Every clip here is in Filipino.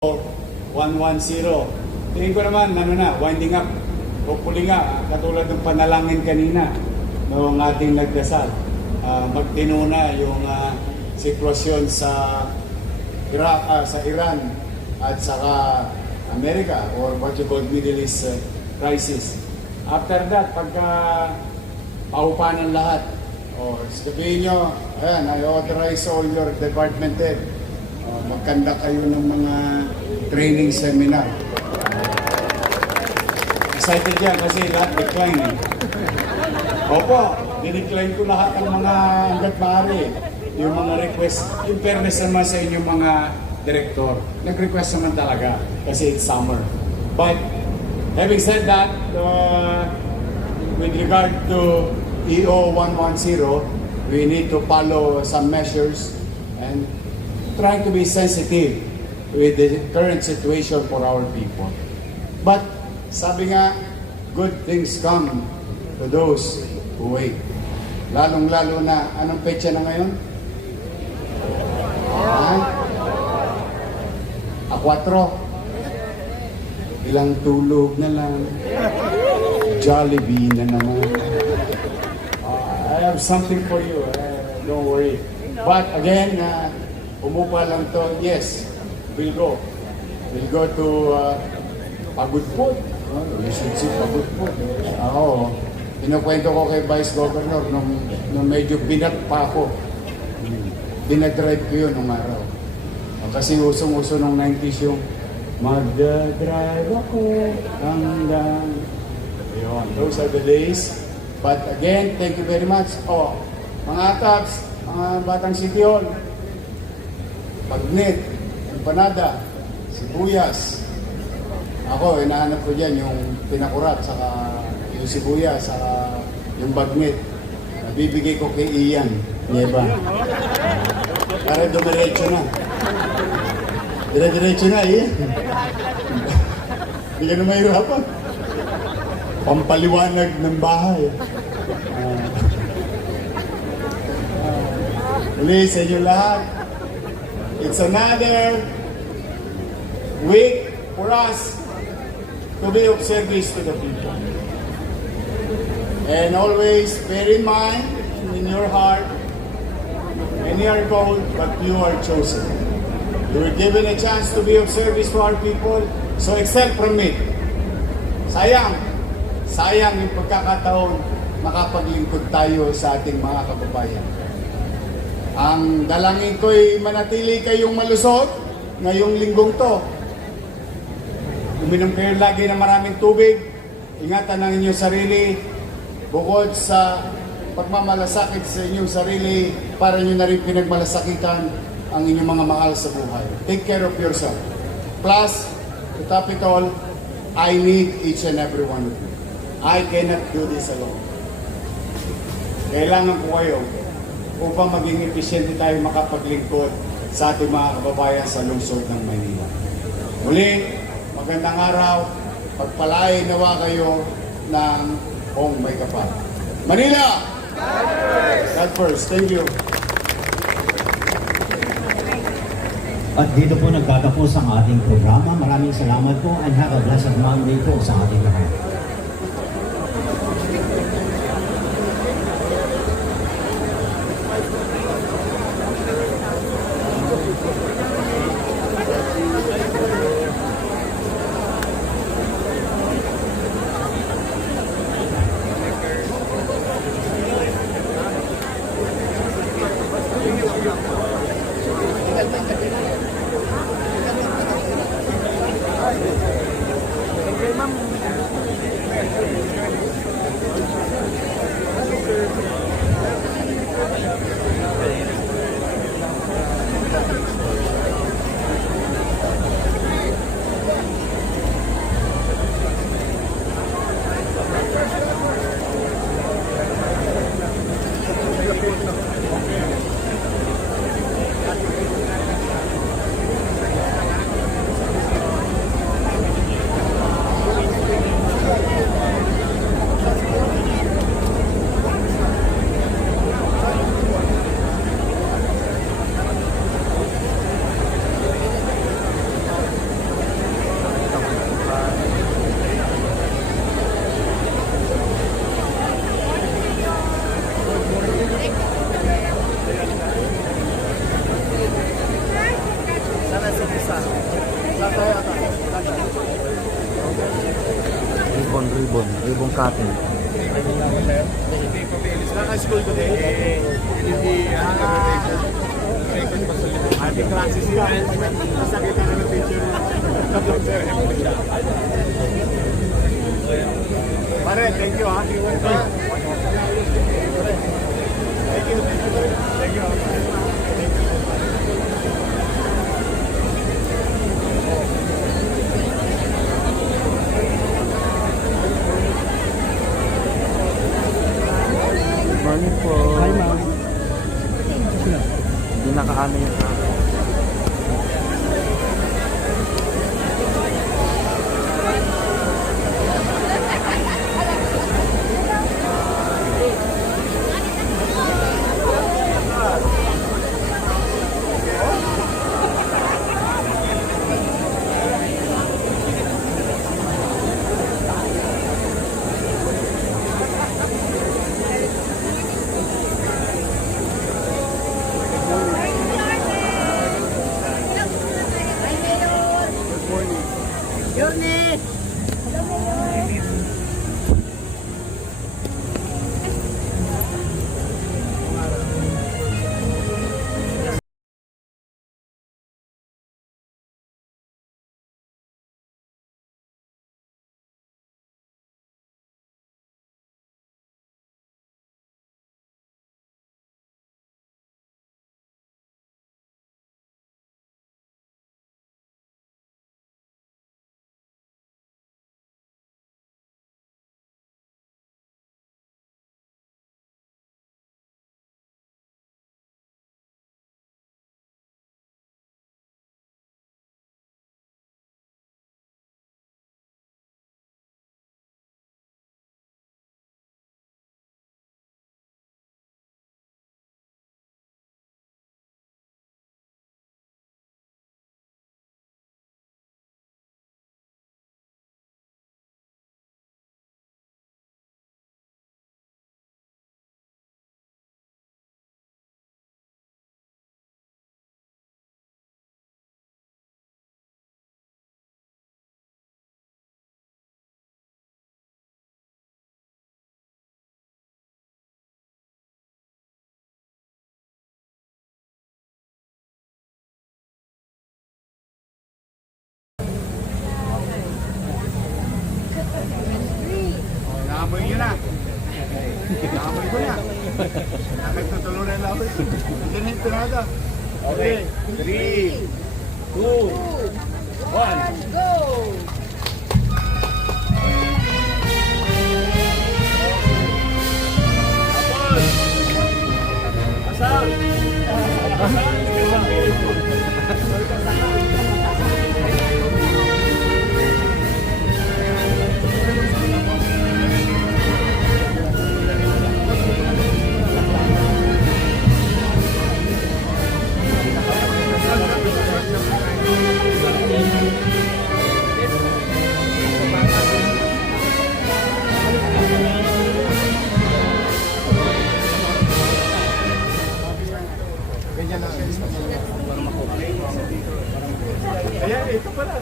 110. Tingin ko naman, winding up. Hopefully nga, katulad ng panalangin kanina, noong ating nagdasal, magtino na yung sitwasyon sa Iran at saka Amerika, or what you call Middle East crisis. After that, pagka paupanan lahat, sabihin nyo, ayan, I authorize all your department head, magkanda kayo ng mga training seminar. Excited yan kasi lahat decline. Opo, dinecline ko lahat ng mga hanggat maaari. Yung mga request, in fairness naman sa inyong mga director, nag-request naman talaga kasi it's summer. But having said that, with regard to EO 110, we need to follow some measures and try to be sensitive with the current situation for our people. But sabi nga, good things come to those who wait. Lalong-lalo na, anong petsa na ngayon? A4. Ilang tulog na lang. Jollibee na naman. I have something for you. Don't worry. But again, umupa lang to. Yes, we'll go. We'll go to Pagod Food. You should see Pagod Food. Oo. Pinukwento ko kay Vice Governor nung medyo binat pa ako. Dinadrive ko yun nung araw. Kasi usong-uso nung 90s yung magdadrive ako hanggang. Yun, those are the days. But again, thank you very much. Mga tabs, mga batang City Hall, Bagnet, empanada, sibuyas. Ako, hinahanap ko dyan yung pinakurat, saka yung sibuyas, saka yung bagnet. Nabibigay ko kay Ian Nieva. Para dumiretso na. Dire-diretso na, Ian. Hindi ka na mahirapan. Pampaliwanag ng bahay. Uli sa inyo lahat. It's another week for us to be of service to the people. And always bear in mind in your heart, many are called, but you are chosen. You were given a chance to be of service to our people, so accept from me. Sayang yung pagkakataon makapaglingkod tayo sa ating mga kababayan. Ang dalangin ko'y manatili kayong malusog ngayong linggong to. Uminom kayo lagi ng maraming tubig. Ingatan ang inyong sarili. Bukod sa pagmamalasakit sa inyong sarili, para nyo na rin pinagmalasakitan ang inyong mga mahal sa buhay. Take care of yourself. Plus, to top it all, I need each and every one of you. I cannot do this alone. Kailangan ko kayo upang maging epesyente tayo makapaglingkod sa ating mga kababayan sa lungsod ng Maynila. Muli, magandang araw. Pagpalain nawa kayo ng may kapal. Manila! God first. Thank you. At dito po nagtatapos ang ating programa. Maraming salamat po and have a blessed Monday po sa ating lahat. Ma'am. ribbon cutting. Naka-school ko din. Ate classes sila. Sakit na ng teacher. Pare, thank you ha. Thank you. Thank you. Good morning po. Hi, ma'am. Hindi nakaano yung camera. Naamoy nyo na. Naamoy ko na. Nakagtutuloy na lang. Ito na yung pinada. Okay. 3, 2, 1. Go! Asal! Ayan, ito pala.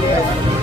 Thank you.